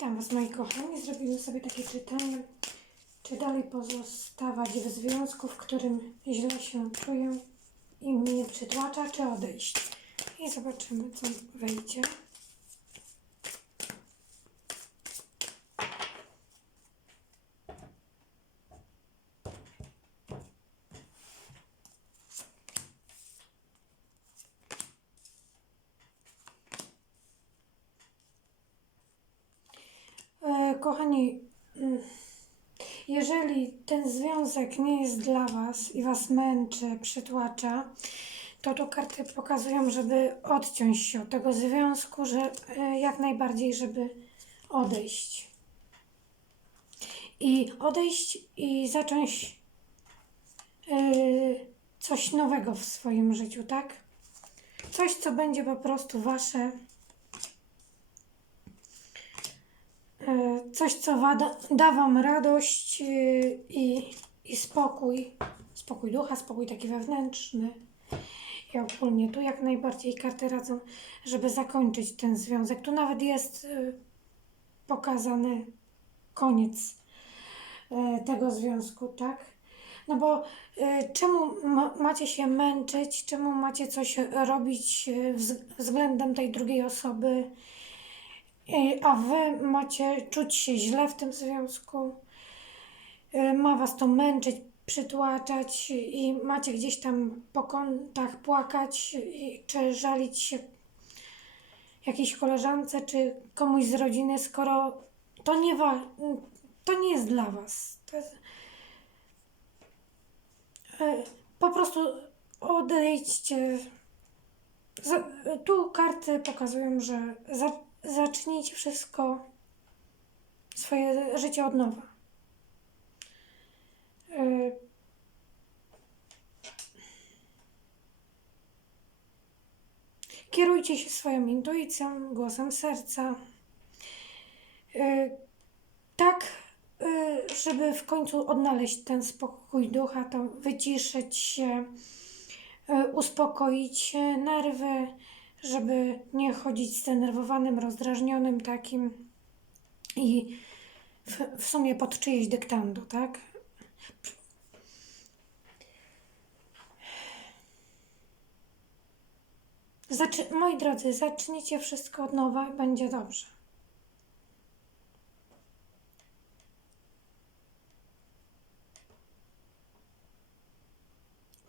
Witam Was moi kochani. Zrobimy sobie takie czytanie, czy dalej pozostawać w związku, w którym źle się czuję i mnie przytłacza, czy odejść. I zobaczymy, co wyjdzie. Kochani, mm, jeżeli ten związek nie jest dla Was i Was męczy, przytłacza, to tu karty pokazują, żeby odciąć się od tego związku, że e, jak najbardziej, żeby odejść. I odejść i zacząć e, coś nowego w swoim życiu, tak? Coś, co będzie po prostu Wasze. Coś, co wada, da Wam radość e, i, i spokój, spokój ducha, spokój taki wewnętrzny. I ogólnie tu jak najbardziej karty radzą, żeby zakończyć ten związek. Tu nawet jest e, pokazany koniec e, tego związku, tak? No bo czemu ma, macie się męczyć, czemu macie coś robić wz, względem tej drugiej osoby? A wy macie czuć się źle w tym związku, Y, ma was to męczyć, przytłaczać i macie gdzieś tam po kątach płakać, czy żalić się jakiejś koleżance, czy komuś z rodziny, skoro to nie, wa- to nie jest dla was. Jest... Y, Po prostu odejdźcie. Tu karty pokazują, że za, zacznijcie wszystko, swoje życie od nowa. Y, Kierujcie się swoją intuicją, głosem serca. Y, Tak, y, żeby w końcu odnaleźć ten spokój ducha, to wyciszyć się, uspokoić nerwy, żeby nie chodzić zdenerwowanym, rozdrażnionym takim i w, w sumie pod czyjeś dyktando, tak? Zaczy- moi drodzy, zacznijcie wszystko od nowa i będzie dobrze.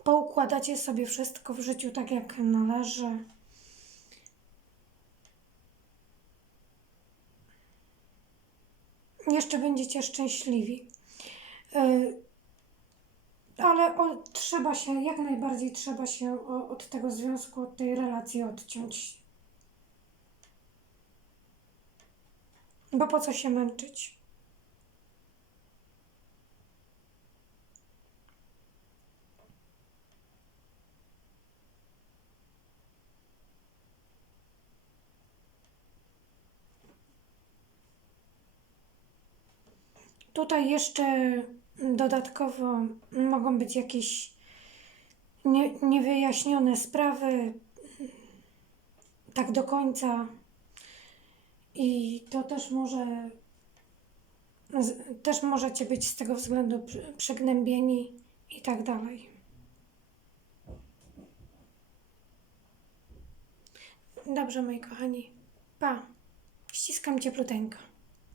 Poukładacie sobie wszystko w życiu tak, jak należy. Jeszcze będziecie szczęśliwi. Y, ale trzeba się, jak najbardziej trzeba się od tego związku, od tej relacji odciąć. Bo po co się męczyć? Tutaj jeszcze dodatkowo mogą być jakieś nie, niewyjaśnione sprawy tak do końca. I to też może też możecie być z tego względu przy- przygnębieni i tak dalej. Dobrze, moi kochani. Pa. Ściskam ciepluteńko.